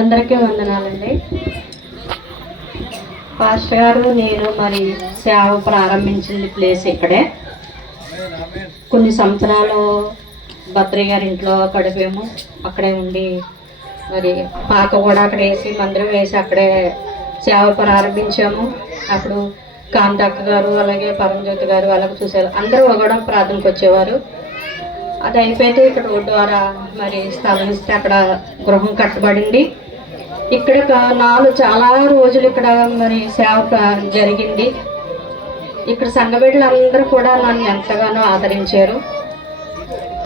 అందరికీ వందనాలండి. పాస్టర్ గారు నేను మరి సేవ ప్రారంభించింది ప్లేస్ ఇక్కడే. కొన్ని సంవత్సరాలు భద్రయ్య గారి ఇంట్లో గడిపాము. అక్కడే ఉండి మరి పాక కూడా అక్కడ వేసి మందిరం వేసి అక్కడే సేవ ప్రారంభించాము. అప్పుడు కాంతక్క గారు అలాగే పరంజ్యోతి గారు అలాగే చూసారు అందరూ ఒకడం ప్రార్థనకు వచ్చేవారు. అది అయిపోతే ఇక్కడ రోడ్డు ద్వారా మరి స్థలం ఇస్తే అక్కడ గృహం కట్టబడింది. ఇక్కడ నాలుగు చాలా రోజులు ఇక్కడ మరి సేవ జరిగింది. ఇక్కడ సంఘబిడ్డలందరూ కూడా నన్ను ఎంతగానో ఆదరించారు.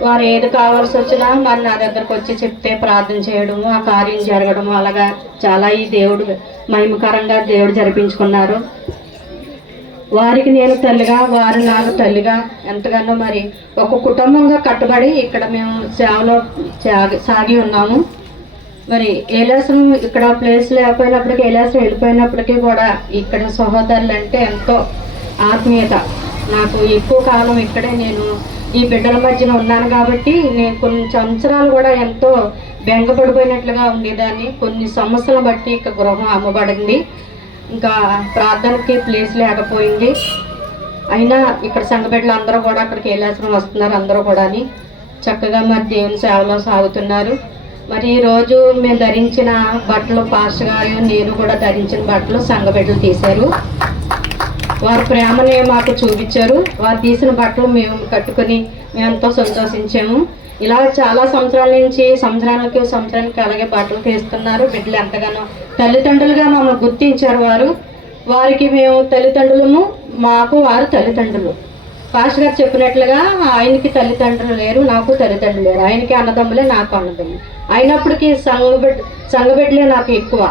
వారు ఏది కావాల్సి వచ్చినా మరి నా దగ్గరకు వచ్చి చెప్తే ప్రార్థన చేయడము ఆ కార్యం జరగడము అలాగా చాలా ఈ దేవుడు మహిమకరంగా దేవుడు జరిపించుకున్నారు. వారికి నేను తల్లిగా వారు నాకు తల్లిగా ఎంతగానో మరి ఒక కుటుంబంగా కట్టుబడి ఇక్కడ మేము సేవలో సాగి- సాగి ఉన్నాము. మరి ఏలాసం ఇక్కడ ప్లేస్ లేకపోయినప్పటికీ ఏలాసం వెళ్ళిపోయినప్పటికీ కూడా ఇక్కడ సహోదరులు అంటే ఎంతో ఆత్మీయత. నాకు ఎక్కువ కాలం ఇక్కడే నేను ఈ బిడ్డల మధ్యన ఉన్నాను కాబట్టి నేను కొన్ని సంవత్సరాలు కూడా ఎంతో బెంగపడిపోయినట్లుగా ఉండేదాన్ని. కొన్ని సమస్యలు బట్టి ఇక గృహం అమ్మబడింది. ఇంకా ప్రార్థనకి ప్లేస్ లేకపోయింది. అయినా ఇక్కడ సంగబిడ్డలు అందరూ కూడా అక్కడికి వెళ్ళాల్సిన వస్తున్నారు అందరూ కూడా చక్కగా మరి దేవుని సేవలో సాగుతున్నారు. మరి ఈరోజు రోజు మేము ధరించిన బట్టలు పాస్టర్ గారు నేను కూడా ధరించిన బట్టలు సంఘబిడ్డలు తీశారు. వారి ప్రేమని మాకు చూపించారు. వారు తీసిన బట్టలు మేము కట్టుకొని మేము ఎంతో సంతోషించాము. ఇలా చాలా సంవత్సరాల నుంచి సంవత్సరానికి సంవత్సరానికి అలాగే బట్టలు తీస్తున్నారు బిడ్డలు ఎంతగానో తల్లిదండ్రులుగా మమ్మల్ని గుర్తించారు వారు. వారికి మేము తల్లిదండ్రులము మాకు వారు తల్లిదండ్రులు. పాస్టర్ గారు చెప్పినట్లుగా ఆయనకి తల్లిదండ్రులు లేరు నాకు తల్లిదండ్రులు లేరు. ఆయనకి అన్నదమ్ములే నాకు అన్నదమ్ములు. అయినప్పటికీ సంఘబిడ్డ సంఘబిడ్డలే నాకు ఎక్కువ.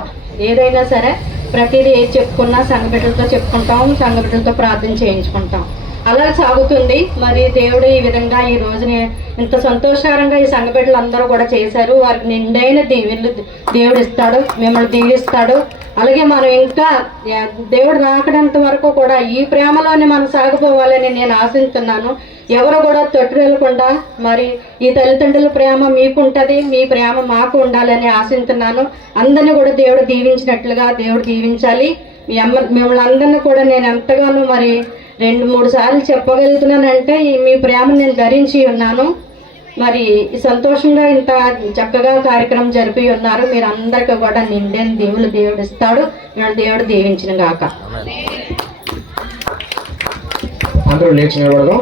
ఏదైనా సరే ప్రతిదీ ఏది చెప్పుకున్నా సంఘబిడ్డలతో చెప్పుకుంటాం సంఘబిడ్డలతో ప్రార్థన చేయించుకుంటాం. అలా సాగుతుంది. మరి దేవుడు ఈ విధంగా ఈ రోజుని ఇంత సంతోషకరంగా ఈ సంఘబిడ్డలు అందరూ కూడా చేశారు. వారికి నిండైన దీవెనలు దేవుడు ఇస్తాడు మిమ్మల్ని దీవిస్తాడు. అలాగే మనం ఇంకా దేవుడు రాకడంత వరకు కూడా ఈ ప్రేమలోనే మనం సాగిపోవాలని నేను ఆశిస్తున్నాను ఎవరు కూడా తొట్టిరెళ్ళకుండా మరి ఈ తల్లిదండ్రుల ప్రేమ మీకు ఉంటుంది మీ ప్రేమ మాకు ఉండాలని ఆశిస్తున్నాను అందరిని కూడా దేవుడు దీవించినట్లుగా దేవుడు దీవించాలి. మీ అమ్మ మిమ్మల్ని అందరిని కూడా నేను ఎంతగానో మరి రెండు మూడు సార్లు చెప్పగలుగుతున్నానంటే ఈ మీ ప్రేమను నేను ధరించి ఉన్నాను. మరి ఈ సంతోషంగా ఇంత చక్కగా కార్యక్రమం జరిపి ఉన్నారు. మీరు అందరికీ కూడా నిండని దేవుడు దేవుడు ఇస్తాడు. దేవుడు దీవించిన గాక. అందరూ లేచి నిలబడదాం.